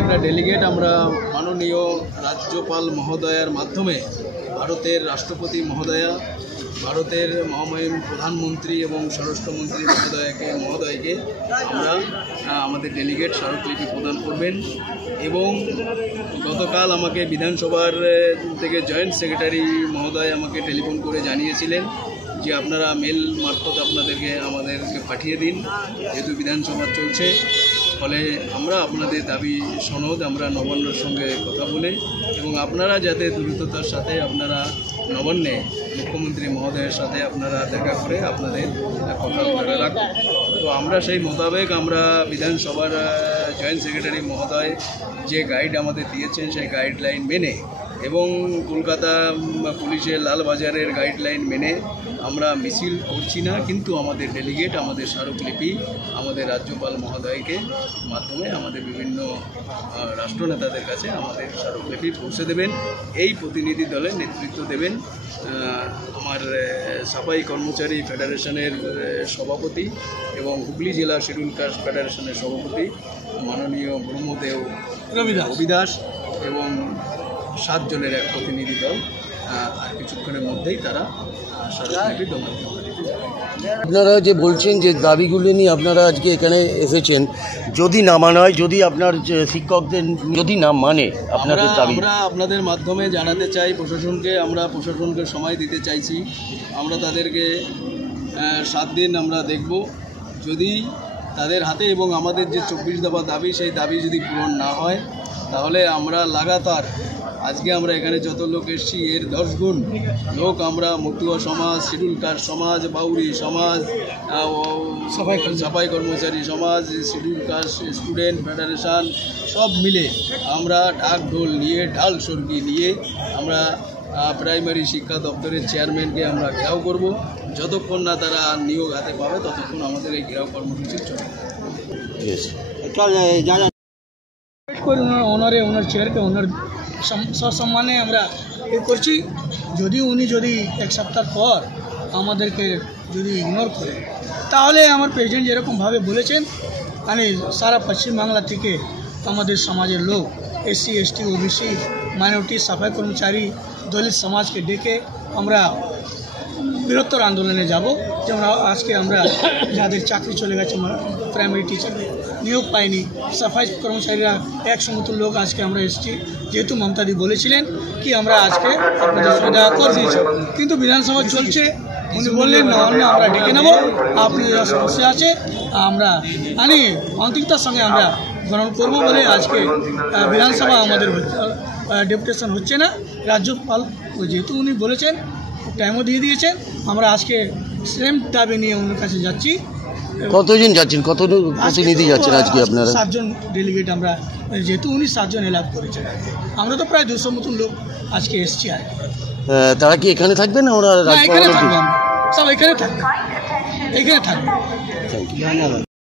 একটা ডেলিগেট আমরা মাননীয় রাজ্যপাল মহোদয়ার মাধ্যমে ভারতের রাষ্ট্রপতি মহোদয়া, ভারতের মহামহিম প্রধানমন্ত্রী এবং স্বরাষ্ট্রমন্ত্রী মহোদয়কে আমরা আমাদের ডেলিগেট স্মারকলিপি প্রদান করবেন। এবং গতকাল আমাকে বিধানসভার থেকে জয়েন্ট সেক্রেটারি মহোদয় আমাকে টেলিফোন করে জানিয়েছিলেন যে আপনারা মেল মারফত আমাদেরকে পাঠিয়ে দিন, যেহেতু বিধানসভা চলছে। ফলে আমরা আপনাদের দাবি সনদ আমরা নবান্নর সঙ্গে কথা বলে এবং আপনারা যাতে দ্রুততার সাথে আপনারা নবান্নে মুখ্যমন্ত্রী মহোদয়ের সাথে আপনারা দেখা করে আপনাদের কথা ধরে রাখুন। তো আমরা সেই মোতাবেক আমরা বিধানসভার জয়েন্ট সেক্রেটারি মহোদয় যে গাইড আমাদের দিয়েছেন সেই গাইডলাইন মেনে এবং কলকাতা পুলিশের লালবাজারের গাইডলাইন মেনে আমরা মিছিল করছি না, কিন্তু আমাদের ডেলিগেট আমাদের স্মারকলিপি আমাদের রাজ্যপাল মহোদয়কে মাধ্যমে আমাদের বিভিন্ন রাষ্ট্রনেতাদের কাছে আমাদের স্মারকলিপি পৌঁছে দেবেন। এই প্রতিনিধি দলের নেতৃত্ব দেবেন আমার সাফাই কর্মচারী ফেডারেশনের সভাপতি এবং হুগলি জেলা শিডিউল কাস্ট ফেডারেশনের সভাপতি মাননীয় ব্রহ্মদেব রবিদাস এবং 7 জনের এক প্রতিনিধি দল। আর কিছুক্ষণের মধ্যেই তারা স্মারকলিপি জমা দিতে যাবে। আপনারা যে বলছেন যে দাবিগুলো নিয়ে আপনারা আজকে এখানে এসেছেন, যদি না মানা হয়, যদি আপনার শিক্ষকদের যদি না মানে আপনাদের দাবি, আমরা আপনাদের মাধ্যমে জানাতে চাই প্রশাসনকে সময় দিতে চাইছি। আমরা তাদেরকে 7 দিন আমরা দেখব, যদি তাদের হাতে এবং আমাদের যে 24 দফা দাবি সেই দাবি যদি পূরণ না হয় তাহলে আমরা লাগাতার আজকে আমরা এখানে যত লোক এসেছি এর 10 গুণ লোক আমরা মতুয়া সমাজ, শিডিউল কাস্ট সমাজ, বাউরি সমাজ, সাফাই কর্মচারী সমাজ, শিডিউল কাস্ট স্টুডেন্ট ফেডারেশন সব মিলে আমরা ঢাক ঢোল নিয়ে ঢাল সরকি নিয়ে আমরা প্রাইমারি শিক্ষা দপ্তরের চেয়ারম্যানকে আমরা ঘেরাও করব। যতক্ষণ না তারা নিয়োগ হাতে পাবে ততক্ষণ আমাদের এই ঘেরাও কর্মসূচি চলবে। ওনার চেয়ারকে ওনার সসম্মানে আমরা করছি। যদি 1 সপ্তাহ পর আমাদেরকে যদি ইগনোর করে তাহলে আমার প্রেসিডেন্ট যেরকমভাবে বলেছেন মানে সারা পশ্চিমবাংলা থেকে আমাদের সমাজের লোক SC ST OBC মাইনরিটি সাফাই কর্মচারী দলিত সমাজকে ডেকে আমরা বৃহত্তর আন্দোলনে যাব। যেমন আজকে আমরা যাদের চাকরি চলে গেছে, প্রাইমারি টিচার নিয়োগ পায়নি, সাফাই কর্মচারীরা 100 লোক আজকে আমরা এসেছি, যেহেতু মমতাদি বলেছিলেন কি আমরা আজকে আপনাদের সুবিধা করে দিয়েছি, কিন্তু বিধানসভা চলছে। উনি বললেন নবান্ন আমরা ডেকে নেব, আপনার যা সমস্যা আছে আমরা আন্তরিকতার সঙ্গে আমরা গ্রহণ করব বলে আজকে বিধানসভা আমাদের ডেপুটেশন হচ্ছে না। রাজ্যপাল যেহেতু উনি বলেছেন টাইমও দিয়ে দিয়েছেন, আমরা আজকে সেম দাবি নিয়ে ওনার কাছে যাচ্ছি। কতজন যাচ্ছেন, কত প্রতিনিধি যাচ্ছেন আজকে আপনারা? 7 জন ডেলিগেট আমরা, যেহেতু উনি 7 জন এলাভ করেছেন, আমরা তো প্রায় 200 মতন লোক আজকে এসছি। আর তারা কি এখানে থাকবেন না ওরা? এখানে থাকবো, সব এখানে থাকবে। Thank you.